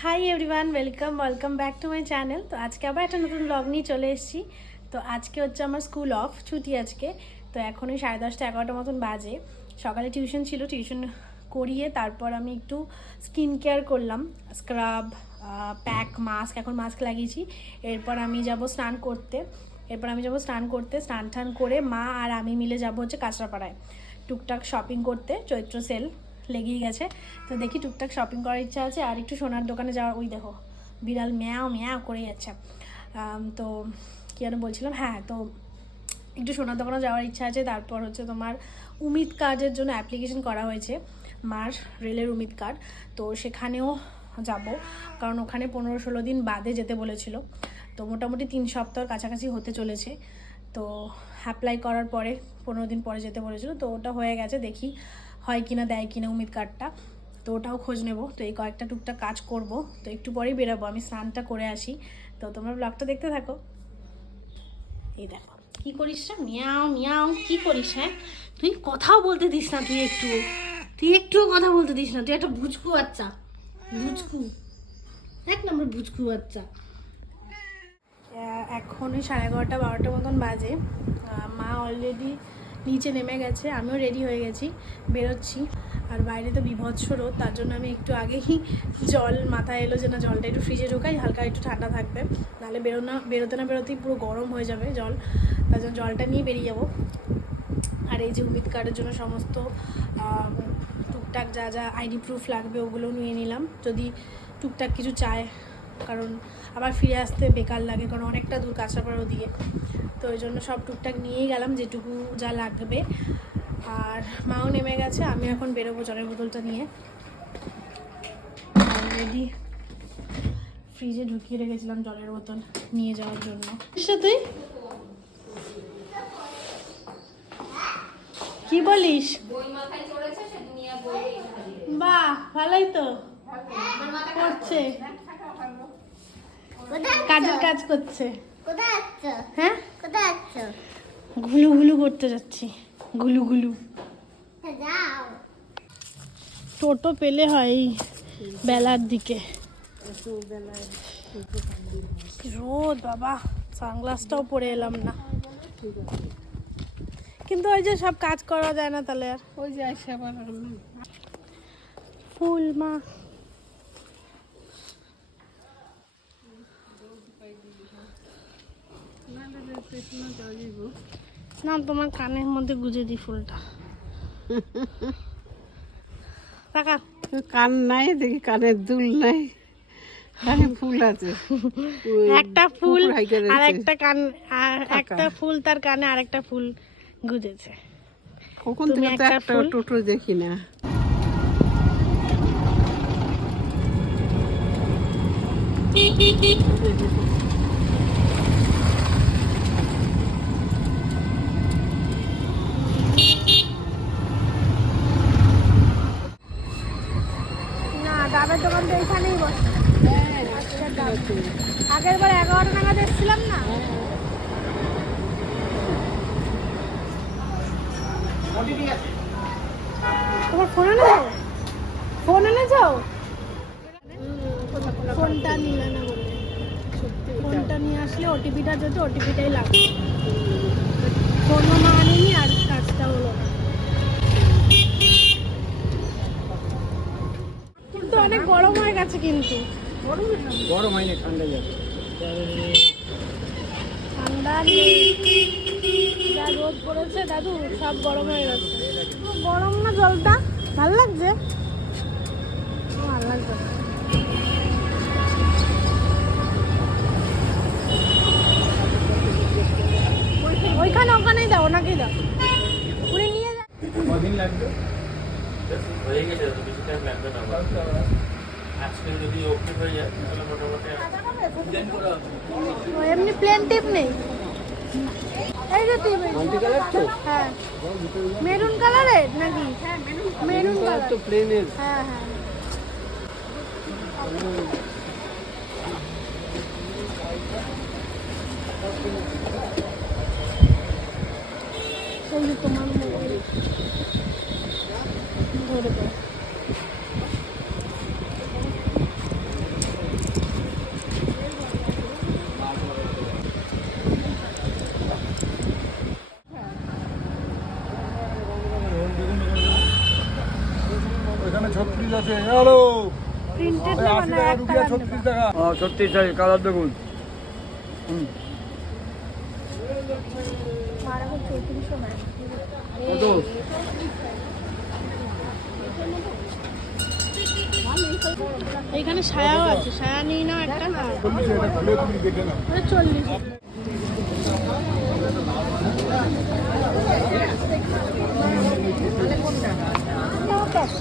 Hi everyone, welcome back to my channel. তো আজকে আবার একটা নতুন ব্লগ নিয়ে চলে এসেছি। তো আজকে হচ্ছে আমার স্কুল অফ, ছুটি আজকে। তো এখনই 10:30 11টার মতন বাজে। সকালে টিউশন ছিল, টিউশন করিয়ে তারপর আমি একটু স্কিন কেয়ার করলাম, স্ক্রাব, প্যাক, মাস্ক। এখন মাস্ক লাগিয়েছি। এরপর আমি যাব স্নান করতে। স্নান টান করে মা আর আমি মিলে যাব হচ্ছে কাঁচরাপাড়ায় টুকটাক শপিং করতে। চৈত্র সেল লেগেই গেছে, তো দেখি টুকটাক শপিং করার ইচ্ছা আছে। আর একটু সোনার দোকানে যাওয়ার, ওই দেখো বিড়াল ম্যাও ম্যাও করে যাচ্ছে। তো কী যেন বলছিলাম, হ্যাঁ, তো একটু সোনার দোকানে যাওয়ার ইচ্ছা আছে। তারপর হচ্ছে তোমার উমিদ কার্ডের জন্য অ্যাপ্লিকেশন করা হয়েছে, মার রেলের উমিদ কার্ড। তো সেখানেও যাব, কারণ ওখানে 15-16 দিন বাদে যেতে বলেছিল। তো মোটামুটি 3 সপ্তাহের কাছাকাছি হতে চলেছে। তো অ্যাপ্লাই করার পরে 15 দিন পরে যেতে বলেছিল। তো ওটা হয়ে গেছে, দেখি হয় কিনা, দেয় কিনা উমিদ কার্ডটা। তো ওটাও খোঁজ নেব। তো এই কয়েকটা টুকটাক কাজ করব। তো একটু পরেই বেরোবো, আমি স্নানটা করে আসি। তো তোমরা ব্লগটা দেখতে থাকো। এই দেখো কি করিস না, মিয়াও মিয়াও কি করিস? হ্যাঁ, তুই কথাও বলতে দিস না, তুই একটুও কথা বলতে দিস না। তুই একটা ভুচকু বাচ্চা, ভুচকু, 1 নম্বর ভুচকু বাচ্চা। এখন 11:30 12টার মতন বাজে। মা অলরেডি নিচে নেমে গেছে, আমিও রেডি হয়ে গেছি, বেরোচ্ছি। আর বাইরে তো বিভৎস রোদ, তার জন্য আমি একটু আগেই জল মাথায় এলো যে না, জলটা একটু ফ্রিজে ঢোকাই, হালকা একটু ঠান্ডা থাকবে, নাহলে বেরোতে না বেরোতেই পুরো গরম হয়ে যাবে জল। তার জন্য জলটা নিয়ে বেরিয়ে যাবো। আর এই যে উমিদ কার্ডের জন্য সমস্ত টুকটাক যা যা আইডি প্রুফ লাগবে ওগুলো নিয়ে নিলাম, যদি টুকটাক কিছু চায়, কারণ আবার ফিরে আসতে বেকার লাগে, কারণ অনেকটা দূর কাঁচরাপাড়া দিয়ে। তো ওই জন্য সব টুকটাক নিয়েই গেলাম যেটুকু যা লাগবে। আর মাও নেমে গেছে, আমি এখন বেরোবো জলের বোতলটা নিয়ে। অলরেডি ফ্রিজে ঢুকিয়ে রেখেছিলাম জলের বোতল নিয়ে যাওয়ার জন্য। তুই কি বলিস? বাহ, ভালোই তো করছে, কাজের কাজ করছে। হ্যাঁ, ঘুলু ঘুলু করতে যাচ্ছি, ঘুলু ঘুলু। টোটো পেলে হয় এই বেলার দিকে। রোদ বাবা, সানগ্লাসটাও পরে এলাম না। কিন্তু ওই যে সব কাজ করা যায় না, তাহলে আর ওই যে ফুল মা। না, তোমার কানের মধ্যে গুজে দি ফুলটা। টাকা কান নাই, দেখি কানের দুল নাই, কানে ফুল আছে। একটা ফুল আর একটা কান, আর একটা ফুল তার কানে আর একটা ফুল গুজেছে। কখন থেকে একটা টোটো দেখি না। না, ডাবের দোকান তো এখানেই বসে। আগের বার 11টা নাগাদ এসেছিলাম না। তোমার ফোন এনেছো? ফোনটা নিলে না বলে, ফোনটা নিয়ে আসলে ওটিপিটা যেত, ওটিপিটাই লাগবে। ফোনও মা আনিনি, আর কাজটা হলো না। কিন্তু অনেক গরম হয়ে গেছে, কিন্তু গরম হয়নি, ঠান্ডা যাবে। ঠান্ডা নেই, যা রোদ পড়েছে দাদু, সব গরম হয়ে গেছে। গরম না জলটা, ভাল লাগছে, ভাল লাগছে। ওখানেই দাও, ওনাকেই দাও, উনি নিয়ে যান। কদিন লাগবে? হয়ে গেছে, বেশি টাইম লাগবে না। আজকে যদি ওকে হয়ে যায় তাহলে মোটামুটি ডিজাইন করা হবে। এমনি প্লেন টিপ নেই, এই যে টিপ। হ্যাঁ, মেরুন কালারের নাকি? মেরুন কালার তো প্লেনের। হ্যাঁ হ্যাঁ। এই যে তোমার মোবাইল ধরে দাও। 36 আছে হ্যালো প্রিন্টেড 80 না টাকা এক রুপিয়া কালার 36 টাকা 36 টাকা কালার দেখুন মারা কত 3400 ম্যাম কত এখানে ছায়াও আছে, ছায়া নিয়ে নাও একটা। না 40 এটা খুলে তুমি দেখে নাও 40।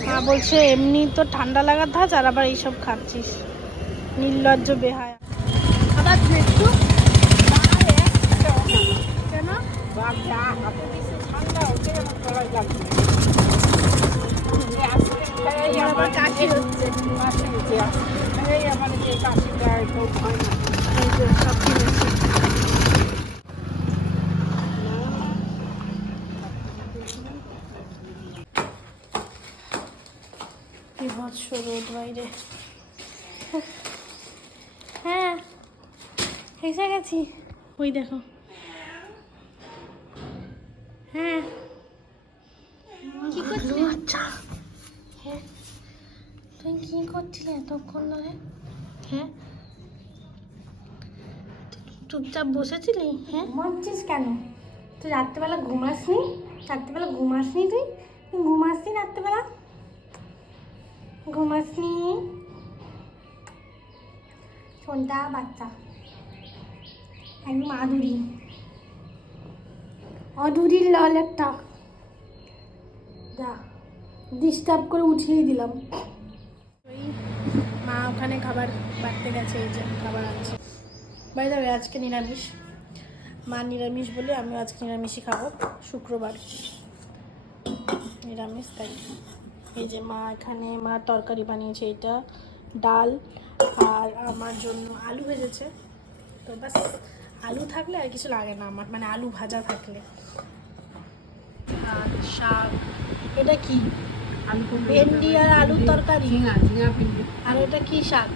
মা বলছে এমনি তো ঠান্ডা লাগার ধাঁচ আর আবার এইসব খাচ্ছিস, নির্লজ্জ বেহায়া। আবার একটু কেন আবার কাশি হচ্ছে, এই যে সব কিনেছি। বিভৎস রোদ বাইরে। হ্যাঁ এসে গেছি, ওই দেখো। হ্যাঁ কি করছিলে? আচ্ছা হ্যাঁ তুই কি করছিলে এতক্ষণ ধরে? হ্যাঁ চুপচাপ বসেছিলি? হ্যাঁ ঘুমাচ্ছিস কেন? তুই রাত্রেবেলা ঘুমাসনি? রাত্রেবেলা ঘুমাসনি? তুই ঘুমাসনি রাত্রেবেলা? ঘুমাসনি? শোনটা বাচ্চা একদম আদুরি, অদূরির লাল একটা, যা ডিস্টার্ব করে উঠিয়ে দিলাম। ওই মা ওখানে খাবার বাড়তে গেছে, এই যে খাবার আনছে। বাই দ্য ওয়ে আজকে নিরামিষ, মা নিরামিষ বলে আমিও আজকে নিরামিষই খাবো, শুক্রবার নিরামিষ তাই। এই যে মা এখানে মা তরকারি বানিয়েছে, এটা ডাল আর আমার জন্য আলু ভেজেছে। তো বাস আলু থাকলে আর কিছু লাগে না আমার, মানে আলু ভাজা থাকলে। আর শাক, এটা কি? ভেন্ডি আর আলুর তরকারি। আর এটা কি শাক?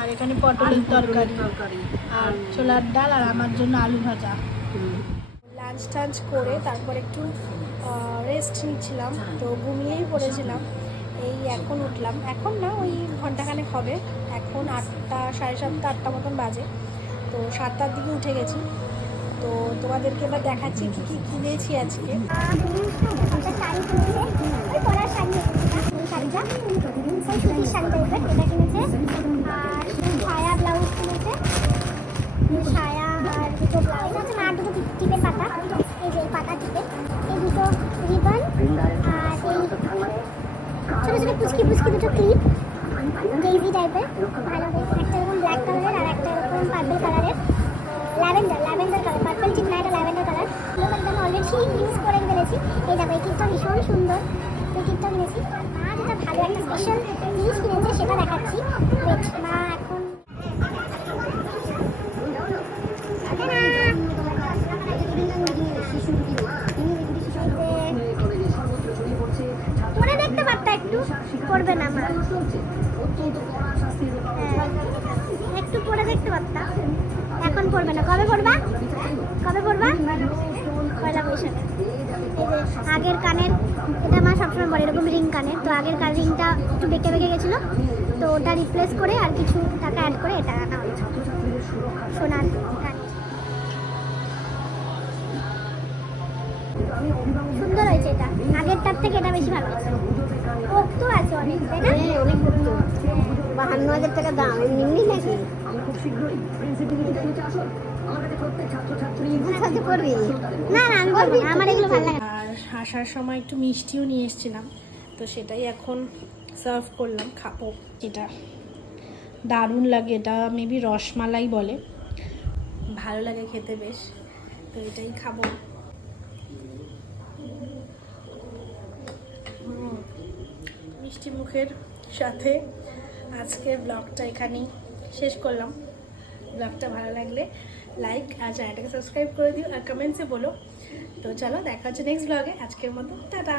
আর এখানে পটলের তরকারি আর ছোলার ডাল আর আমার জন্য আলু ভাজা। লাঞ্চ টাঞ্চ করে তারপর একটু রেস্ট নিচ্ছিলাম, তো ঘুমিয়েই পড়েছিলাম। এই এখন উঠলাম, এখন না ওই ঘন্টাখানেক হবে, এখন 8টা 7:30 8টা মতন বাজে। তো 7টার দিকে উঠে গেছি। তো তোমাদেরকে এবার দেখাচ্ছি কী কী কিনেছি আজকে। ছায়া ব্লাউজ কিনেছে, ছায়া আর দুটো ব্লাউজ আছে, আর দুটো টিপের পাতা, এই যে পাতা টিপে, এই দুটো রিবন আর এই ছোটো ছোটো পুচকি পুচকি দুটো ক্লিপ, ডেইজি টাইপের, ভালো বেশ, একটা এরকম ব্ল্যাক কালারের আর একটা এরকম পার্পল কালারের, ল্যাভেন্ডার কালার, পার্পল টিপ না, এটা ল্যাভেন্ডার কালার। আমি অলরেডি ইউজ করে ফেলেছি। এই দেখো এই ক্লিপটা ভীষণ সুন্দর, এই ক্লিপটা কিনেছি। মা যেটা ভালো একটা স্পেশাল জিনিস কিনেছে সেটা দেখাচ্ছি। মা এখন পরে দেখতে পারতা, একটু পড়বে না মা, একটু পরে দেখতে পারতা, এখন পড়বে না। কবে পড়বা? কবে পড়বা? পয়লা বৈশাখে। এই যে আগের কানের, এটা মা সবসময় বলে এরকম রিং কানের, তো আগের কান রিংটা একটু বেঁকে বেঁকে গেছিলো, তো ওটা রিপ্লেস করে আর কিছু টাকা অ্যাড করে এটা আনা হয়েছে সোনার কান। সুন্দর হয়েছে এটা, আগেরটার থেকে এটা বেশি ভালো হয়েছে। পোক্ত আছে অনেক, তাই না? অনেক পোক্ত, 52,000 টাকা দাম, এমনি নাকি? না না আমি করবো না, আমার এগুলো ভালো লাগে। আর আসার সময় একটু মিষ্টিও নিয়ে এসেছিলাম, তো সেটাই এখন সার্ভ করলাম, খাবো। এটা দারুণ লাগে, এটা মেবি রসমালাই বলে, ভালো লাগে খেতে বেশ, তো এটাই খাবো। মিষ্টি মুখের সাথে আজকের ব্লগটা এখানেই শেষ করলাম। ব্লগটা ভালো লাগলে লাইক আর চ্যানেলটাকে সাবস্ক্রাইব করে দিও আর কমেন্টসে বলো। তো চলো দেখা হচ্ছে নেক্সট ব্লগে, আজকের মতো টাটা।